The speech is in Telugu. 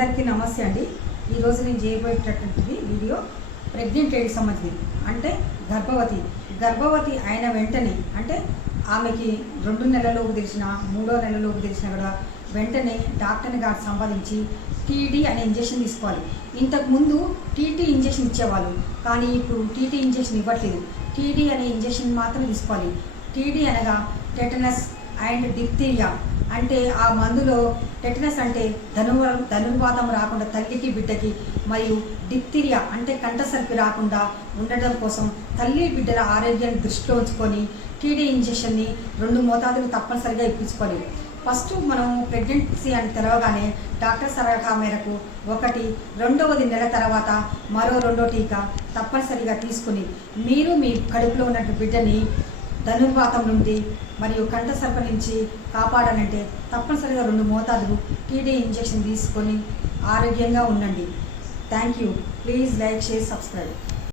అందరికీ నమస్తే అండి. ఈరోజు నేను చేయబోయేటటువంటిది వీడియో ప్రెగ్నెంట్ లేడీకి సంబంధించింది. అంటే గర్భవతి అయిన వెంటనే, అంటే ఆమెకి 2 నెలలోపు తెలిసిన 3వ నెలలోపు తెలిసినా కూడా వెంటనే డాక్టర్ని గారు సంపాదించి టీడీ అనే ఇంజెక్షన్ తీసుకోవాలి. ఇంతకుముందు టీటీ ఇంజెక్షన్ ఇచ్చేవాళ్ళు, కానీ ఇప్పుడు టీటీ ఇంజెక్షన్ ఇవ్వట్లేదు. టీడీ అనే ఇంజెక్షన్ మాత్రం తీసుకోవాలి. టీడీ అనగా టెటనస్ అండ్ డిప్తీరియా. అంటే ఆ మందులో టెటనస్ అంటే ధనుర్వాతం రాకుండా తల్లికి బిడ్డకి, మరియు డిప్తీరియా అంటే కంఠసర్పి రాకుండా ఉండడం కోసం తల్లి బిడ్డల ఆరోగ్యాన్ని దృష్టిలో ఉంచుకొని టీడీ ఇంజెక్షన్ని 2 మోతాదులు తప్పనిసరిగా ఇప్పించుకోవాలి. ఫస్ట్ మనం ప్రెగ్నెన్సీ అని తెలవగానే డాక్టర్ సలహా మేరకు ఒకటి, 2వ నెల తర్వాత మరో 2వ టీకా తప్పనిసరిగా తీసుకుని మీరు మీ కడుపులో ఉన్న బిడ్డని ధనుర్వాతం నుండి మరియు కంఠసర్ప నుంచి కాపాడాలంటే తప్పనిసరిగా 2 మోతాదులు టీడీ ఇంజెక్షన్ తీసుకొని ఆరోగ్యంగా ఉండండి. Thank you. Please like, share, subscribe.